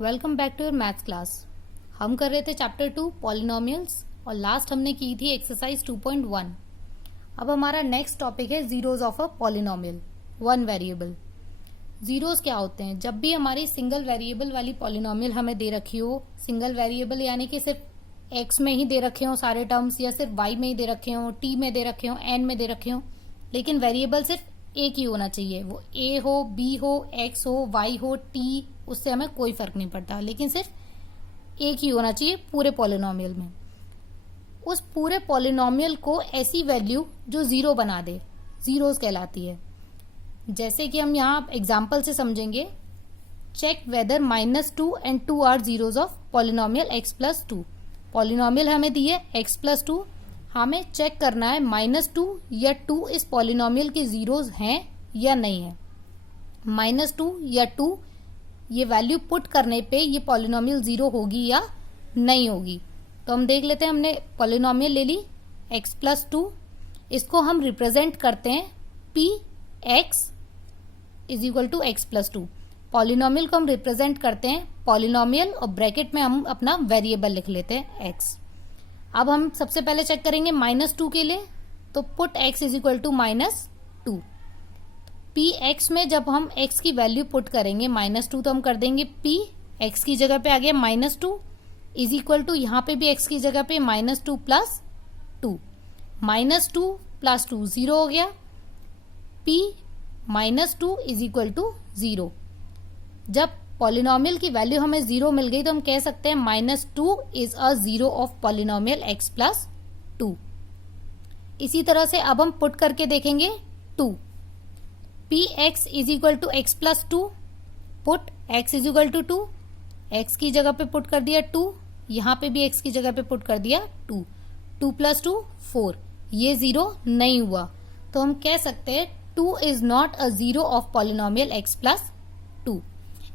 Welcome back to your maths class. हम कर रहे थे चैप्टर 2 पॉलिनोमियल्स और लास्ट हमने की थी एक्सरसाइज 2.1। अब हमारा नेक्स्ट टॉपिक है zeros of a polynomial, one variable. Zeros क्या होते हैं? जब भी हमारी सिंगल वेरिएबल वाली पॉलिनोमियल हमें दे रखी हो, सिंगल वेरिएबल यानी कि सिर्फ एक्स में ही दे रखे हो सारे टर्म्स, या सिर्फ वाई में ही दे रखे हो, टी में दे रखे हो, एन में दे रखे हो, लेकिन वेरिएबल सिर्फ एक ही होना चाहिए। वो ए हो, बी हो, एक्स हो, वाई हो, टी, उससे हमें कोई फर्क नहीं पड़ता, लेकिन सिर्फ एक ही होना चाहिए पूरे पॉलिनोमियल में। उस पूरे पॉलिनोमियल को ऐसी वैल्यू जो जीरो बना दे, जीरोस कहलाती है। जैसे कि हम यहाँ एग्जाम्पल से समझेंगे। Check whether -2 and 2 are zeros of polynomial x plus 2। Polynomial हमें दी है x प्लस 2, हमें चेक करना है -2 या 2 इस पॉलिनोमियल के जीरोस हैं या नहीं है। -2 या 2 ये वैल्यू पुट करने पे ये पॉलिनोमियल जीरो होगी या नहीं होगी। तो हम देख लेते हैं, हमने पॉलिनोमियल ले ली x प्लस 2, इसको हम रिप्रेजेंट करते हैं p x is equal to x plus 2। Polynomial को हम रिप्रेजेंट करते हैं पॉलिनोमियल और ब्रैकेट में हम अपना वेरिएबल लिख लेते हैं x। अब हम सबसे पहले चेक करेंगे -2 के लिए, तो put x is equal to -2। P x में जब हम x की वैल्यू पुट करेंगे -2, तो हम कर देंगे p x की जगह पे आ गया -2 इज इक्वल टू, यहाँ पे भी x की जगह पे -2 प्लस 2, -2 प्लस 2 0 हो गया। p -2 is equal to 0। जब पॉलिनोमियल की वैल्यू हमें 0 मिल गई तो हम कह सकते हैं -2 is a zero of polynomial x plus 2। इसी तरह से अब हम पुट करके देखेंगे 2, p x is equal to x plus 2, put x is equal to 2, x की जगह पे पुट कर दिया 2, यहाँ पे भी x की जगह पे पुट कर दिया 2, 2 प्लस 2 4, ये जीरो नहीं हुआ, तो हम कह सकते हैं 2 is not a zero of polynomial x plus 2।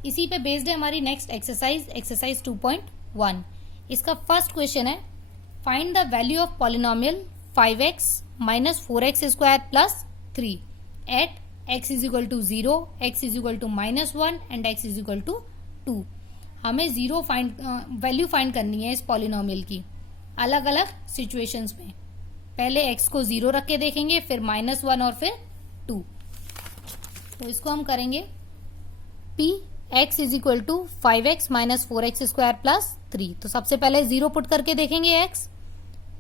इसी पे बेस्ड है हमारी नेक्स्ट एक्सरसाइज 2.1। इसका फर्स्ट क्वेश्चन है, find the value of polynomial 5x minus 4x square plus 3 at x is equal to 0, x is equal to -1 and x is equal to 2। हमें value find करनी है इस polynomial की अलग अलग situations में। पहले x को 0 रख के देखेंगे, फिर -1 और फिर 2। तो इसको हम करेंगे p x is equal to 5x minus 4x square plus 3। तो सबसे पहले 0 पुट करके देखेंगे x,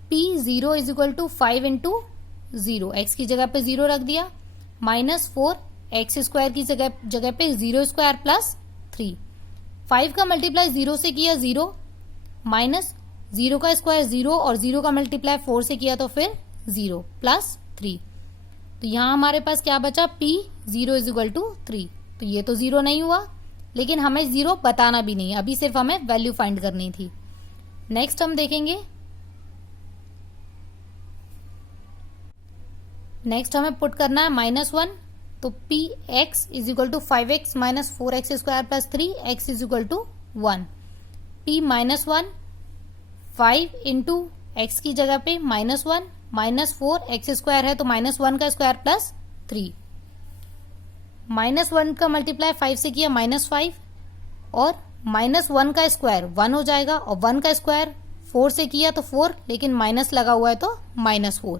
p 0 is equal to 5 into 0, x की जगह पे 0 रख दिया, -4 x स्क्वायर की जगह पे 0 स्क्वायर प्लस 3। 5 का मल्टीप्लाई 0 से किया 0, माइनस 0 का स्क्वायर 0 और 0 का मल्टीप्लाई 4 से किया तो फिर 0 प्लस 3। तो यहाँ हमारे पास क्या बचा, p 0 इज इक्वल टू 3। तो ये तो 0 नहीं हुआ, लेकिन हमें 0 बताना भी नहीं, अभी सिर्फ हमें वैल्यू फाइंड करनी थी। नेक्स्ट हम देखेंगे, नेक्स्ट हमें पुट करना है -1, तो p x is equal to 5x minus 4x square plus 3, x is equal to 1। p -1 5 into x की जगह पे -1 -4 x स्क्वायर है तो -1 का स्क्वायर प्लस 3, -1 का मल्टीप्लाई 5 से किया -5 और -1 का स्क्वायर 1 हो जाएगा, और 1 का स्क्वायर 4 से किया तो 4, लेकिन माइनस लगा हुआ है तो -4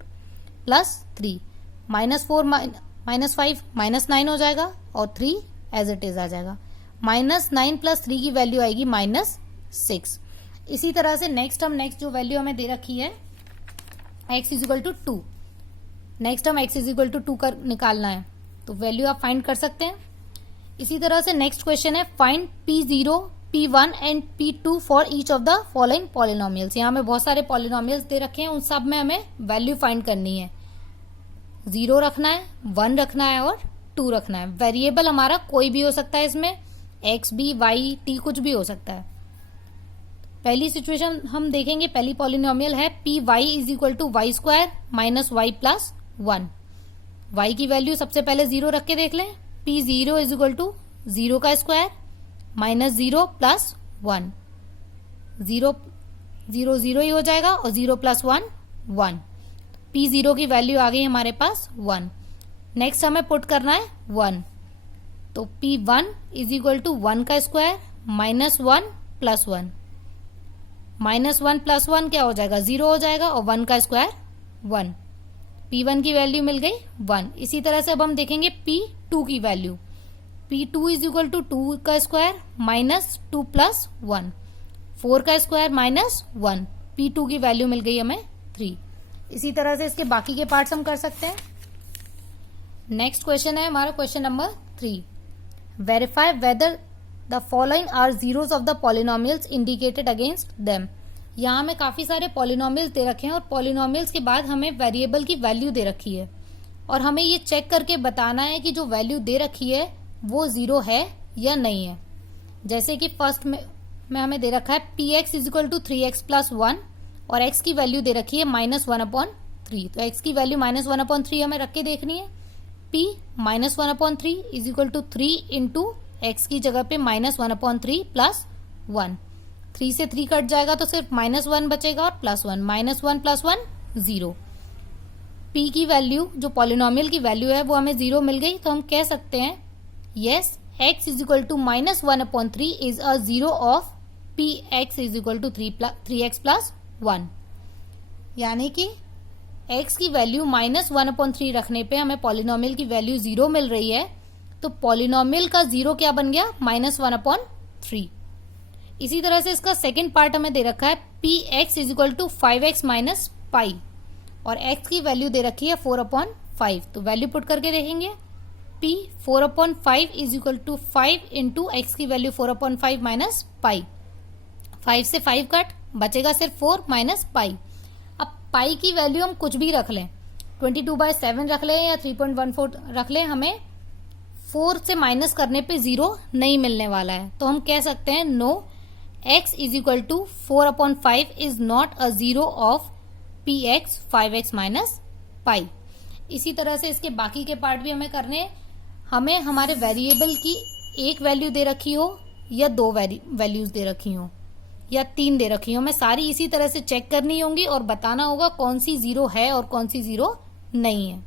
प्लस 3, -4 -5 -9 हो जाएगा और 3 एज इट इज आ जाएगा। -9 प्लस 3 की वैल्यू आएगी -6। इसी तरह से नेक्स्ट जो वैल्यू हमें दे रखी है x is equal to 2, next हम x इज इक्वल टू 2 कर निकालना है, तो वैल्यू आप फाइंड कर सकते हैं। इसी तरह से नेक्स्ट क्वेश्चन है, find p0 p1 and p2 for each of the following polynomials. यहाँ हमें बहुत सारे पॉलिनोमियल्स दे रखे हैं, उन सब में हमें वैल्यू फाइंड करनी है। 0 रखना है, 1 रखना है और 2 रखना है। वेरिएबल हमारा कोई भी हो सकता है, इसमें x b y t कुछ भी हो सकता है। पहली सिचुएशन हम देखेंगे, पहली पॉलिनोमियल है p y is equal to y square minus y plus 1। y की वैल्यू सबसे पहले 0 रख के देख लें, p 0 इज इक्वल टू 0 का स्क्वायर माइनस 0 प्लस 1, 0 0 0 ही हो जाएगा और 0 प्लस 1 1। p 0 की वैल्यू आ गई हमारे पास 1। नेक्स्ट हमें पुट करना है 1, तो p1 इज इक्वल टू 1 का स्क्वायर -1 + 1, -1 + 1 क्या हो जाएगा, 0 हो जाएगा, और 1 का स्क्वायर 1। P1 की वैल्यू मिल गई 1। इसी तरह से अब हम देखेंगे P2 की value. P2 is equal to 2 का स्क्वायर -2 + 1, 4 का स्क्वायर -1। P2 की वैल्यू मिल गई हमें 3। इसी तरह से इसके बाकी के पार्ट्स हम कर सकते हैं। नेक्स्ट क्वेश्चन है हमारा question number 3। Verify whether the following are zeros of the polynomials indicated against them. यहाँ हमें काफी सारे पॉलिनोमियल्स दे रखे हैं और पॉलिनोमियल्स के बाद हमें वेरिएबल की वैल्यू दे रखी है और हमें ये चेक करके बताना है कि जो वैल्यू दे रखी है वो 0 है या नहीं है। जैसे कि फर्स्ट में हमें दे रखा है px is equal to 3x + 1 और x की वैल्यू दे रखी है -1/3। तो x की वैल्यू -1/3 हमें रख के देखनी है। p -1/3 is equal to 3 into x की जगह पे -1/3 + 1। 3 से 3 कट जाएगा तो सिर्फ -1 बचेगा और +1, -1 + 1 0। p की वैल्यू जो पॉलिनोमियल की वैल्यू है वो हमें 0 मिल गई। तो हम कह सकते हैं yes x is equal to -1/3 is a 0 of px is equal to 3x + 1। यानी कि x की वैल्यू -1/3 रखने पे हमें पॉलिनोमियल की वैल्यू 0 मिल रही है। तो पॉलिनोमियल का 0 क्या बन गया, -1/3। इसी तरह से इसका सेकेंड पार्ट हमें दे रखा है px is equal to 5x - pi और x की वैल्यू दे रखी है 4/5। तो वैल्यू पुट करके देखेंगे p 4/5 is equal to 5 into x की वैल्यू 4/5 - पाई। 5 से 5 कट बचेगा सिर्फ 4 - पाई। अब पाई की वैल्यू हम कुछ भी रख लें, 22/7 रख लें या 3.14 रख लें, हमें 4 से माइनस करने पे 0 नहीं मिलने वाला है। तो हम कह सकते हैं no x is equal to 4/5 is not a 0 of px 5x - pi. इसी तरह से इसके बाकी के पार्ट भी हमें करने हैं। हमें हमारे वेरिएबल की एक वैल्यू दे रखी हो या 2 वैल्यूज दे रखी हो या 3 दे रखी हो, हमें सारी इसी तरह से चेक करनी होंगी और बताना होगा कौन सी 0 है और कौन सी 0 नहीं है।